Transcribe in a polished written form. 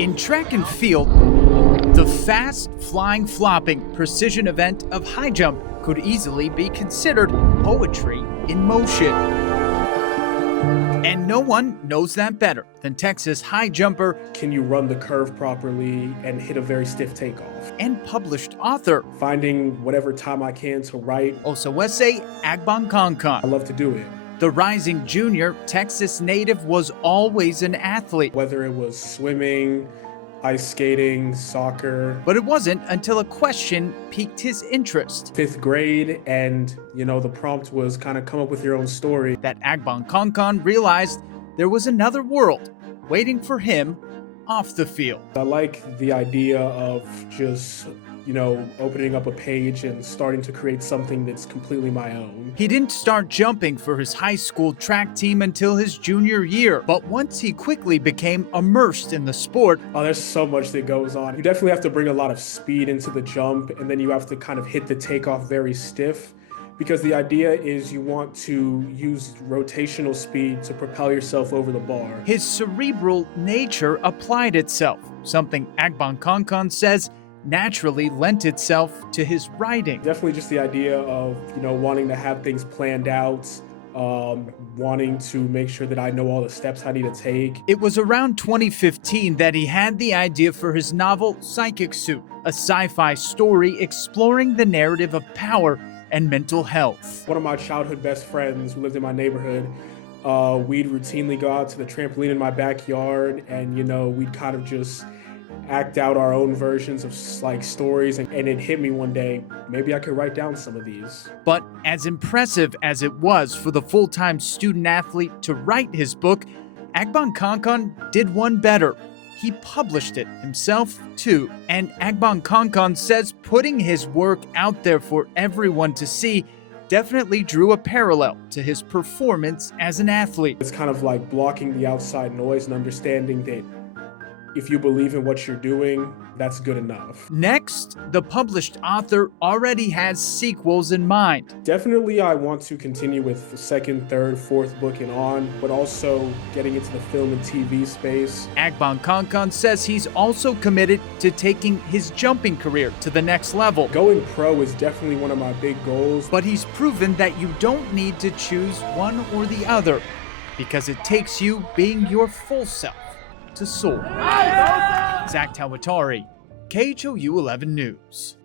In track and field, the fast, flying, flopping precision event of high jump could easily be considered poetry in motion. And no one knows that better than Texas high jumper Can you run the curve properly and hit a very stiff takeoff? and published author Finding whatever time I can to write, Osawese Agbonkonkon. I love to do it. The rising junior Texas native was always an athlete, Whether it was swimming, ice skating, soccer. but it wasn't until a question piqued his interest 5th grade, and the prompt was kind of come up with your own story. that Agbonkonkon realized there was another world waiting for him off the field. I like the idea of just, opening up a page and starting to create something that's completely my own. He didn't start jumping for his high school track team until his junior year, but once he quickly became immersed in the sport, Oh, there's so much that goes on. You definitely have to bring a lot of speed into the jump, and then you have to kind of hit the takeoff very stiff, because the idea is you want to use rotational speed to propel yourself over the bar. his cerebral nature applied itself, something Agbonkonkon says naturally lent itself to his writing. Definitely just the idea of, wanting to have things planned out, wanting to make sure that I know all the steps I need to take. It was around 2015 that he had the idea for his novel Psychic Suit, a sci-fi story exploring the narrative of power and mental health. One of my childhood best friends who lived in my neighborhood, we'd routinely go out to the trampoline in my backyard, and we'd kind of just act out our own versions of stories, and it hit me one day, maybe I could write down some of these. But as impressive as it was for the full-time student athlete to write his book, Agbonkonkon did one better. He published it himself too. And Agbonkonkon says putting his work out there for everyone to see definitely drew a parallel to his performance as an athlete. It's kind of like blocking the outside noise and understanding that if you believe in what you're doing, that's good enough. Next, the published author already has sequels in mind. Definitely, I want to continue with the 2nd, 3rd, 4th book and on, but also getting into the film and TV space. Agbonkonkon says he's also committed to taking his jumping career to the next level. Going pro is definitely one of my big goals. But he's proven that you don't need to choose one or the other, because it takes you being your full self to soar. Zach Talwatari, KHOU 11 News.